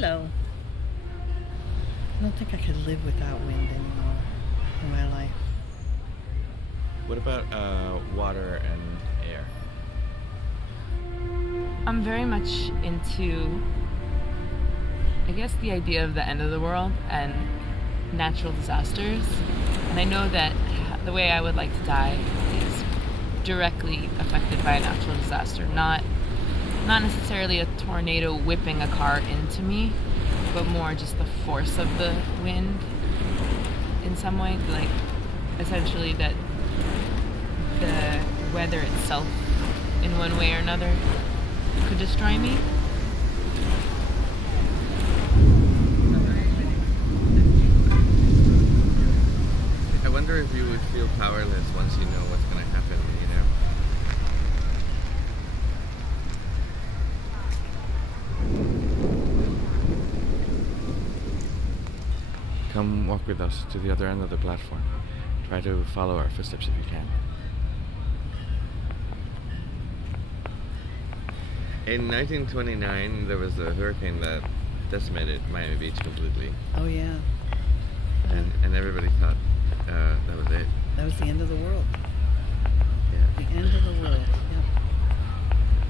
Hello. I don't think I could live without wind anymore in my life. What about water and air? I'm very much into, I guess, the idea of the end of the world and natural disasters. And I know that the way I would like to die is directly affected by a natural disaster. Not necessarily a tornado whipping a car into me, but more just the force of the wind in some way. Like, essentially that the weather itself in one way or another could destroy me. I wonder if you would feel powerless once you know what's going to happen, you know? Come walk with us to the other end of the platform. Try to follow our footsteps if you can. In 1929, there was a hurricane that decimated Miami Beach completely. Oh yeah. And everybody thought that was it. That was the end of the world. Yeah. The end of the world, yep.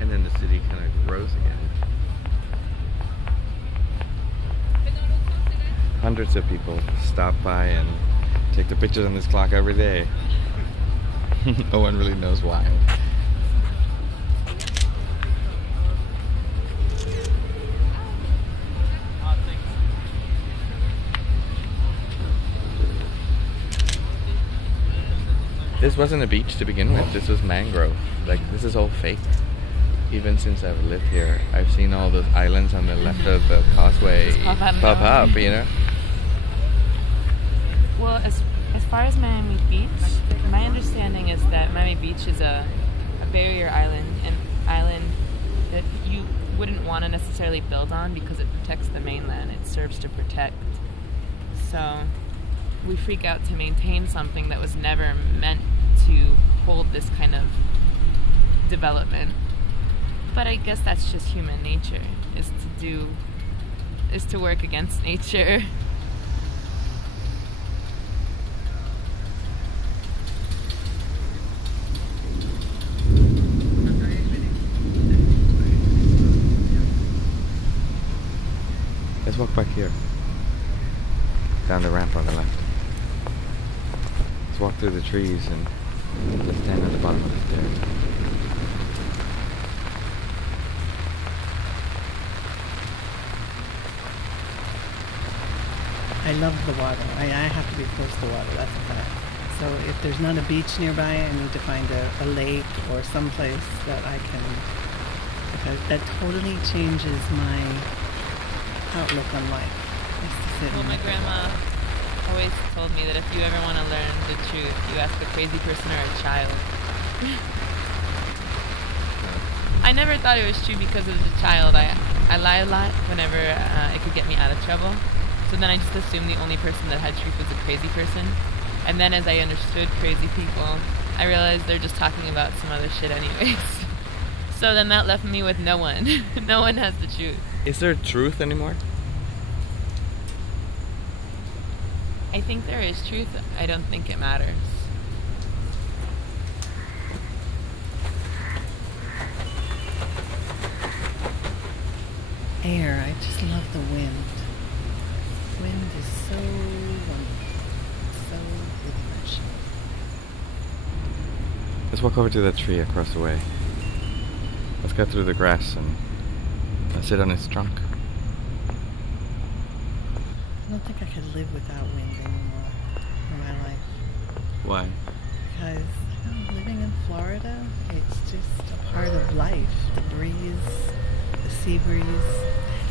And then the city kind of rose again. Hundreds of people stop by and take the pictures on this clock every day. No one really knows why. This wasn't a beach to begin with, this was mangrove. Like, this is all fake. Even since I've lived here, I've seen all those islands on the left of the causeway pop up, you know? Well, as far as Miami Beach, my understanding is that Miami Beach is a barrier island, an island that you wouldn't want to necessarily build on because it protects the mainland. It serves to protect. So we freak out to maintain something that was never meant to hold this kind of development. But I guess that's just human nature, is to work against nature. Let's walk back here. Down the ramp on the left. Let's walk through the trees and let's stand at the bottom of the stairs. I love the water. I have to be close to water, that's a fact. So if there's not a beach nearby, I need to find a lake or someplace that I can, because that totally changes my outlook on life. Well, my grandma always told me that if you ever want to learn the truth, you ask a crazy person or a child. I never thought it was true because of the child. I lie a lot whenever it could get me out of trouble. So then I just assumed the only person that had truth was a crazy person. And then as I understood crazy people, I realized they're just talking about some other shit anyways. So then that left me with no one. No one has the truth. Is there truth anymore? I think there is truth. I don't think it matters. Air, I just love the wind. Wind is so wonderful, so refreshing. Let's walk over to that tree across the way. Let's go through the grass and sit on its trunk. I don't think I could live without wind anymore in my life. Why? Because living in Florida, it's just a part of life. The breeze, the sea breeze.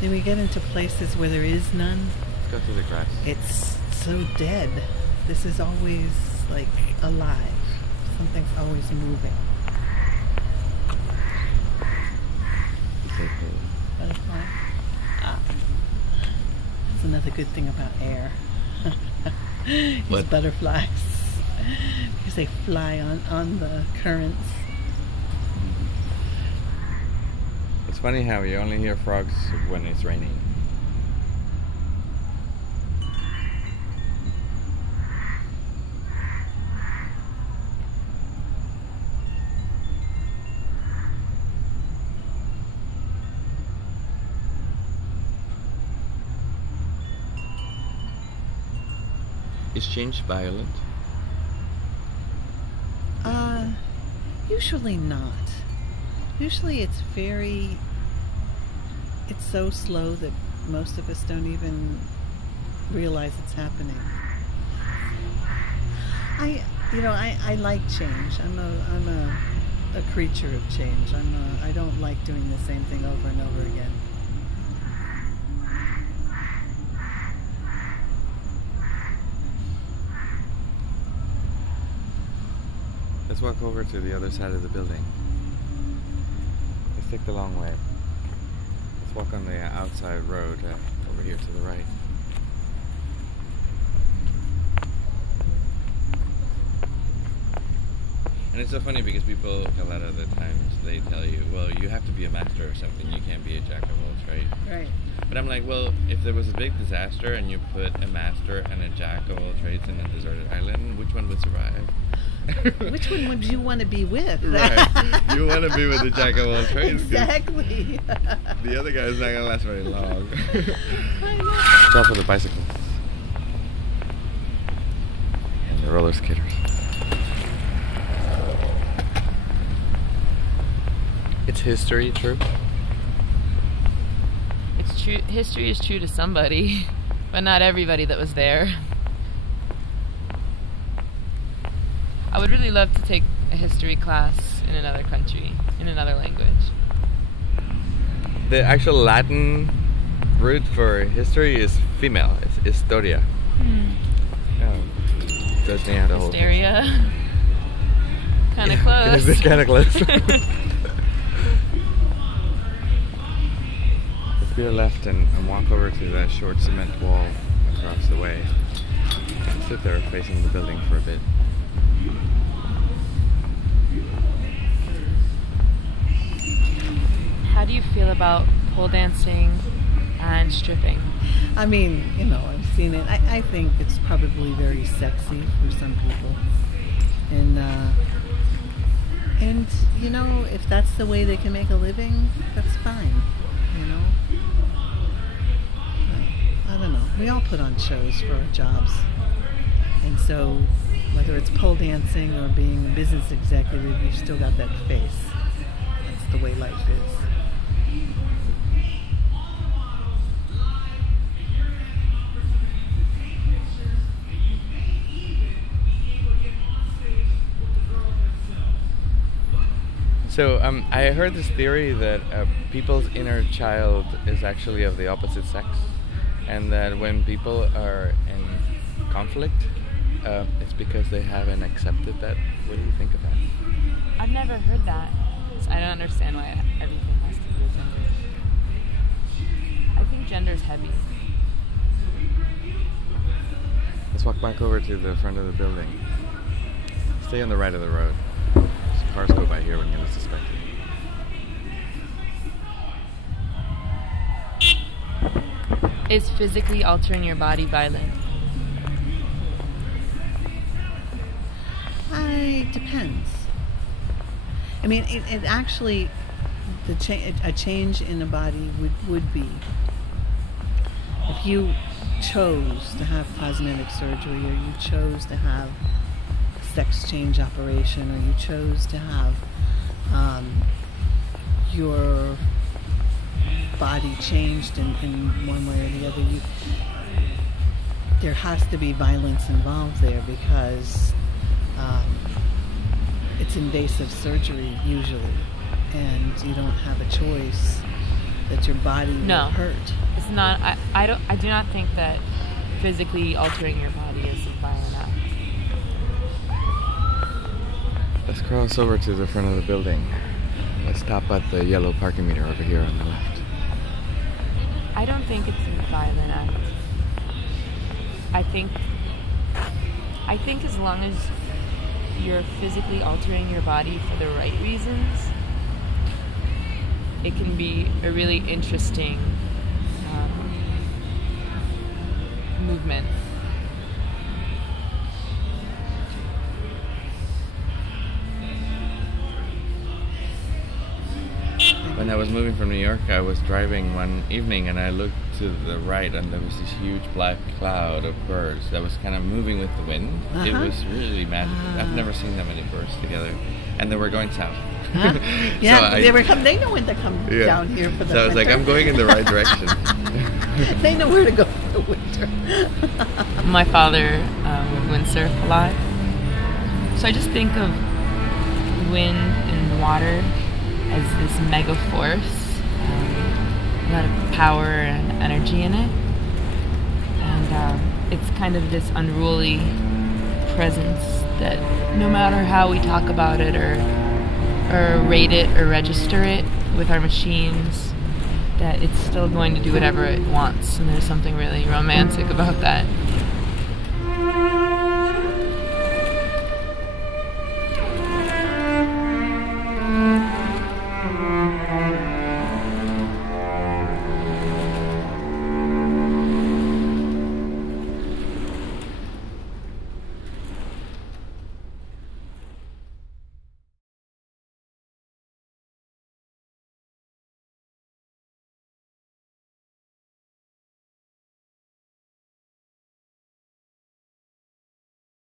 Then we get into places where there is none. Let's go through the grass. It's so dead. This is always like alive. Something's always moving. Butterfly. Ah. That's another good thing about air. Is butterflies. Because they fly on the currents. It's funny how you only hear frogs when it's raining. Is change violent? Usually not. Usually it's so slow that most of us don't even realize it's happening. I like change. I'm a creature of change. I don't like doing the same thing over and over again. Let's walk over to the other side of the building. Let's take the long way. Let's walk on the outside road over here to the right. And it's so funny because people, a lot of the times, they tell you, well, you have to be a master or something. You can't be a jack of all trades. Right. But I'm like, well, if there was a big disaster and you put a master and a jack of all trades in a deserted island, which one would survive? Which one would you want to be with? Right. You want to be with the jack of all trades. Exactly. The other guy's not going to last very long. I know. Stop for the bicycles. And the roller skaters. It's history, true? It's true. History is true to somebody, but not everybody that was there. I would really love to take a history class in another country, in another language. The actual Latin root for history is female. It's historia. Doesn't have the whole Hysteria. Kind of close. It's kind of close. Let's go left and walk over to that short cement wall across the way. Sit there facing the building for a bit. How do you feel about pole dancing and stripping? I mean, I've seen it. I think it's probably very sexy for some people. And if that's the way they can make a living, that's fine, I don't know. We all put on shows for our jobs. And so, whether it's pole dancing or being a business executive, you've still got that face. That's the way life is. So I heard this theory that people's inner child is actually of the opposite sex, and that when people are in conflict, it's because they haven't accepted that. What do you think of that? I've never heard that. So I don't understand why everything has to be gender. I think gender's heavy. Let's walk back over to the front of the building. Stay on the right of the road. Cars go by here when you least suspect it. Is physically altering your body violent? It depends. I mean, it actually, a change in the body would be if you chose to have cosmetic surgery, or you chose to have sex change operation, or you chose to have your body changed in one way or the other. There has to be violence involved there, because it's invasive surgery usually, and you don't have a choice that your body will hurt. It's not. I do not think that physically altering your body is a violent act. Let's cross over to the front of the building. Let's stop at the yellow parking meter over here on the left. I don't think it's a violent act. I think as long as you're physically altering your body for the right reasons, it can be a really interesting movement. When I was moving from New York, I was driving one evening and I looked to the right, and there was this huge black cloud of birds that was kind of moving with the wind. It was really magical. I've never seen that many birds together, and they were going south. Yeah, so they know when to come down here for the winter. So I was like, I'm going in the right direction. They know where to go for the winter. My father would windsurf a lot. So I just think of wind and water as this mega force. A lot of power and energy in it. And it's kind of this unruly presence that no matter how we talk about it or rate it or register it with our machines, that it's still going to do whatever it wants. And there's something really romantic about that.